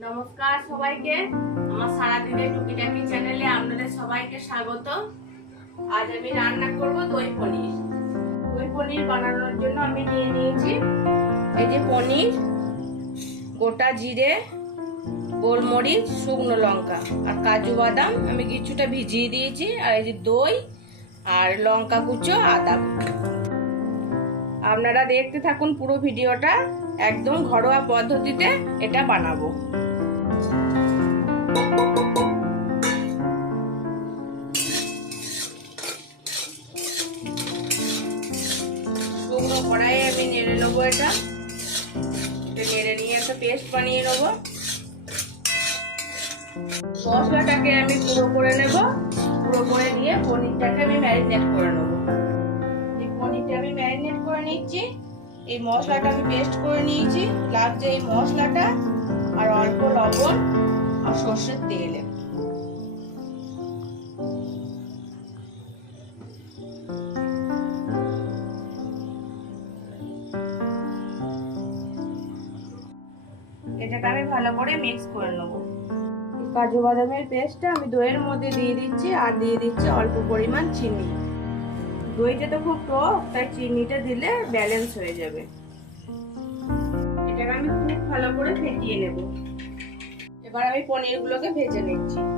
নমস্কার সবাইকে। আমার সারাদিনের টুকিটাকি চ্যানেলে আপনাদের সবাইকে স্বাগত। আজ আমি রান্না করব দই পনির। দই পনির বানানোর জন্য আমি নিয়ে নিয়েছি এই যে পনির, গোটা জিরে, গোলমরিচ, শুকনো লঙ্কা আর কাজু বাদাম। আমি কিছুটা ভিজিয়ে দিয়েছি, আর এই যে দই আর লঙ্কা কুচো আদা আপনারা দেখতে থাকুন পুরো ভিডিওটা। একদম ঘরোয়া পদ্ধতিতে এটা বানাবো। শুকনো কড়াইয়ে আমি নেড়ে নেব এটা। নেড়ে নিয়ে একটা পেস্ট বানিয়ে নেব। মশলাটাকে আমি পুরো করে নেব। পুরো করে নিয়ে পনিরটাকে আমি ম্যারিনেট করে নেব। পনিরটা আমি ম্যারিনেট করে নিচ্ছি। এই মশলাটা আমি পেস্ট করে নিয়েছি। লাগছে এই মশলাটা আর অল্প লবণ আর সর্ষের তেল। এটাকে আমি ভালো করে মিক্স করে নেব। কাজু বাদামের পেস্টটা আমি দইয়ের মধ্যে দিয়ে দিচ্ছি আর দিয়ে দিচ্ছি অল্প পরিমাণ চিনি। দইটা তো খুব টক, তাই চিনিটা দিলে ব্যালেন্স হয়ে যাবে। এটাকে আমি খুব ভালো করে ফেটিয়ে নেব। এবার আমি পনিরগুলোকে ভেজে নিচ্ছি।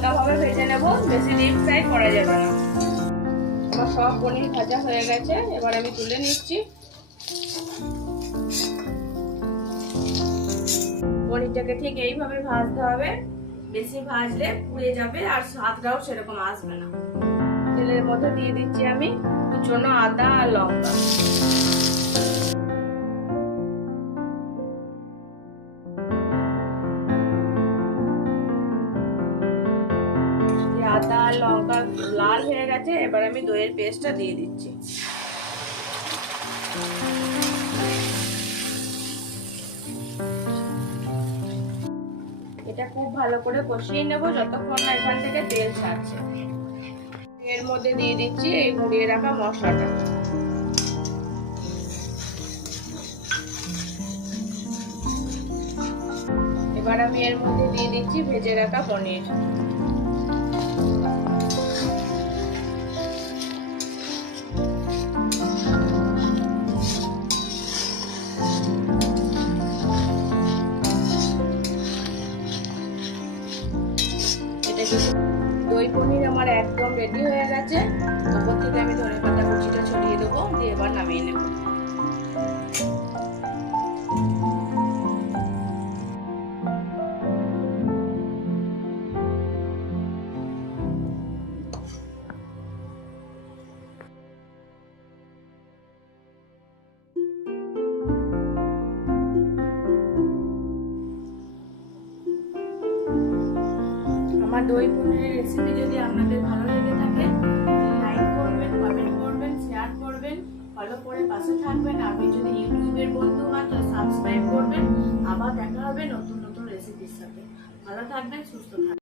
খুব হালকা ভাবে ভেজে নেব, বেশি ডিপ ফ্রাই করা যাবে না। আমার সব পনির ভাজা হয়ে গেছে, এবার আমি তুলে নিচ্ছি। পনিরটাকে ঠিক এইভাবে ভাজতে হবে। বেশি ভাজলে পুড়ে যাবে আর স্বাদটাও সেরকম আসবে না। তেলের মধ্যে দিয়ে দিচ্ছি আমি কুচনো আদা আর লঙ্কা। আর লঙ্কা লাল হয়ে গেছে, এবার আমি দইয়ের পেস্টটা দিয়ে দিচ্ছি। এটা খুব ভালো করে কষিয়ে নেব, যতক্ষণ না এখান থেকে তেল ছাড়ছে। এর মধ্যে দিয়ে দিচ্ছি এই গুঁড়িয়ে রাখা মশলাটা। এবার আমি এর মধ্যে দিয়ে দিচ্ছি ভেজে রাখা পনির। দই পনির আমার একদম রেডি হয়ে গেছে। তখন থেকে আমি ধনে পাতা কুচিটা ছড়িয়ে দেবো, দিয়ে এবার নামিয়ে নেব। আমার দই পনিরের রেসিপি যদি আপনাদের ভালো লেগে থাকে লাইক করবেন কমেন্ট করবেন শেয়ার করবেন ফলো করে পাশে থাকবেন। আপনি যদি ইউটিউবের বন্ধু হন, তো সাবস্ক্রাইব করবেন। আবার দেখা হবে নতুন নতুন রেসিপির সাথে। ভালো থাকবেন, সুস্থ থাকবেন।